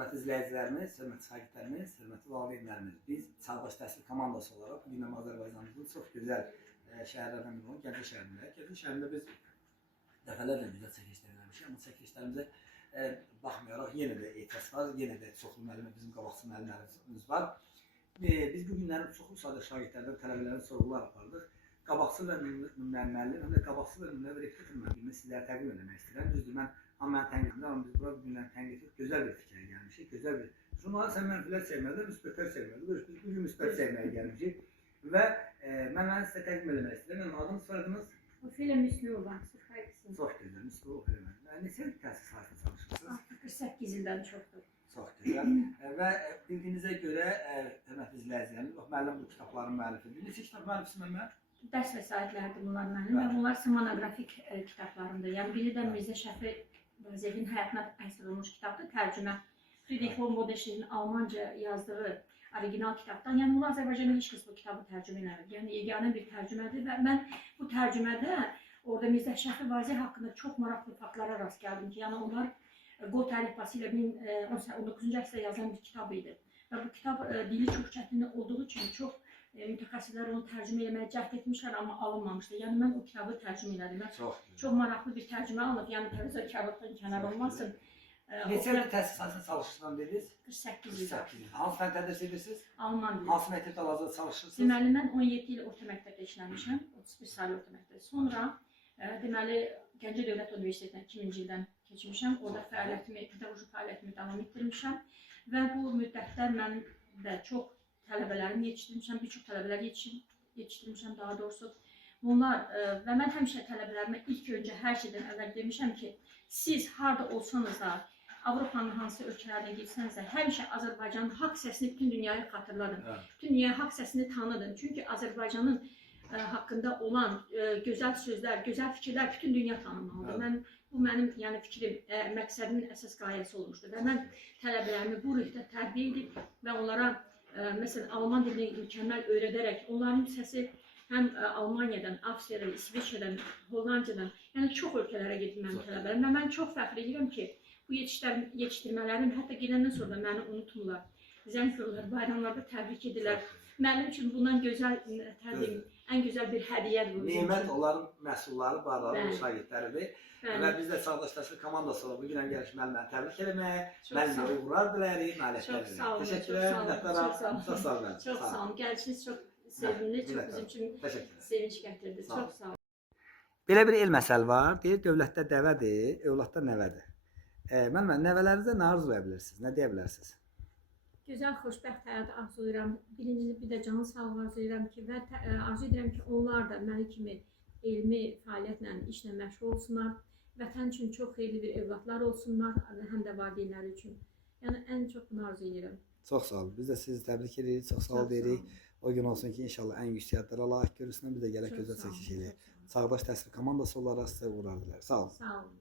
Hörmətli izləyicilərimiz, hörmətli şagirdlərimiz, hörmətli valideynlərimiz, biz Çağdaş Təhsil komandası olaraq bugün Azərbaycanımızın çox gözəl şəhərlərdən biri olan Gəncə şəhərindəyik. Gəncə şəhərində biz dəfələrlə gözəl çəkilişlər eləmişik, amma çəkilişlərimizə baxmayaraq yenə də etiraz var, yenə də çoxlu müəllimə, bizim qabaqçı müəllimlərimiz var. Biz bu günlərin çoxlu sadə şagirdlərdən tələbələrin sorğular apardıq. Qabaqçı və müəllim, həm də qabaqçı və nümunəvi repetitor müəllimi sizlərə təqdim etmək istəyirəm. Düzdür, mən hamı məni tənqid edir, amma biz bura bu günləri tənqid etdik, gözəl bir fikrə gəlmişik, gözəl bir. Jurnalist sən mənfilər sevmədi, müsbətlər sevmədi. Biz bugün müsbət sevməyə gəlmişik və mən sizə təqdim etmək istəyirəm. Adınız, soyadınız? Ofelia Müslümova, Sırxaydısınız. Çox gözəl, Müslümova Ofelia. Neçə il təhsil sahəsində çalışırsınız? 48 ildən çoxdur. Çox gözəl. Və bildiyinizə görə, hörmətli izləyicilərimiz, müəllim bu kitabların müəllifidir. Neçə kitab müəllifisin müəllim? Dərs vəsaitlərdir bunlar mənim və bunlar monoqrafik kitablarımdır. Yəni biri də Mirzə Şəfi Vaziyevin həyatına əsr olmuş kitabdır, tərcümə. Friedrich von Bodeşin Almanca yazdığı orijinal kitabdan. Yəni bunlar Azərbaycanda heç kəs bu kitabı tərcümə eləmir. Yəni yeganə bir tərcümədir və mən bu tərcümədə orada Mirzə Şəfi Vaziyev haqqında çox maraqlı faktlara rast gəldim ki, yəni onlar Qot əlifbası ilə 19-cu əsrdə yazılan bir kitab idi. Və bu kitab dili çox çətin olduğu üçün çox mütəxəssislər onu tərcümə etməyə cəhd etmişlər, amma alınmamışdı. Yəni mən o kitabı tərcümə elədim. Çox maraqlı bir tərcümə alınıb, yəni təvəzzökarlıqdan kənar olmasın. Neçə il təhsil sahəsində çalışırsınız dediniz? 48 il. Hansı fənd tədris edirsiniz? Alman dili. Hansı məktəbdə hal-hazırda çalışırsınız? Deməli, mən 17 il orta məktəbdə işləmişəm, 31 saylı orta məktəbdə. Sonra, deməli, Gəncə Dövlət Universitetindən 2000-ci ildən keçmişəm. Orada pedaqoji fəaliyyətimi davam etdirmişəm və bu müddətdə mən də çox tələbələrimi yetişdirmişəm, bir çox tələbələr yetişdirmişəm daha doğrusu. Bunlar və mən həmişə tələbələrimə ilk öncə hər şeydən əvvəl demişəm ki, siz harada olsanız da, Avropanın hansı ölkələrdə getsəniz də, həmişə Azərbaycanın haqq səsini bütün dünyaya xatırladın. Bütün dünyaya haqq səsini tanıdın. Çünki Azərbaycanın haqqında olan gözəl sözlər, gözəl fikirlər bütün dünya tanımalıdır. Bu mənim yəni fikrim, məqsədimin əsas qayəsi olmuşdur və mən tələbələrimi bu ruhda tərbiyə edib və onlara məsələn Alman dilini mükəmməl öyrədərək onların səsi həm Almaniyadan, Avstriyadan, İsveçrədən, Hollandiyadan, yəni çox ölkələrə gedib mənim tələbələrim və mən çox fəxr edirəm ki, bu yetişdirmələrim hətta gedəndən sonra da məni unutmurlar. Zəng vururlar, bayramlarda təbrik edirlər. Mənim üçün bundan gözəl, ən gözəl bir hədiyyədir bu. Nemət onların məhsulları, barları, şagirdləridir. Və biz də Çağdaş Təhsil komandası olaraq bugün gəlmiş müəllimləri təbrik etməyə, müəllimlərə uğurlar diləyirik, nailiyyətlər diləyirik. Təşəkkürlər, minnətdaram. Çox sağ olun. Çox sağ olun. Gəlişiniz çox sevimli, çox bizim üçün sevinç gətirdi. Çox sağ olun. Belə bir el məsəl var, deyir dövlətdə dəvədir, övladda nəvədir. Müəllimə, nəvələrinizə nə arzuya bilirsiniz, nə deyə bilərsiniz? Gözəl, xoşbəxt həyat arzulayıram. Birinci bir də canı sağlığı arzulayıram ki, və arzu edirəm ki, onlar da mənim kimi elmi fəaliyyətlə, işlə məşğul olsunlar. Vətən üçün çox xeyirli bir övladlar olsunlar, həm də valideynləri üçün. Yəni, ən çox bunu arzu edirəm. Çox sağ olun. Biz də sizi təbrik edirik, çox sağ ol deyirik. O gün olsun ki, inşallah ən yüksək həyatlara layiq görürsünlər, biz də gələk gözəl çəkiş edirik. Çağdaş Təhsil komandası olaraq sizə uğurlar diləyir. Sağ olun. Sağ olun.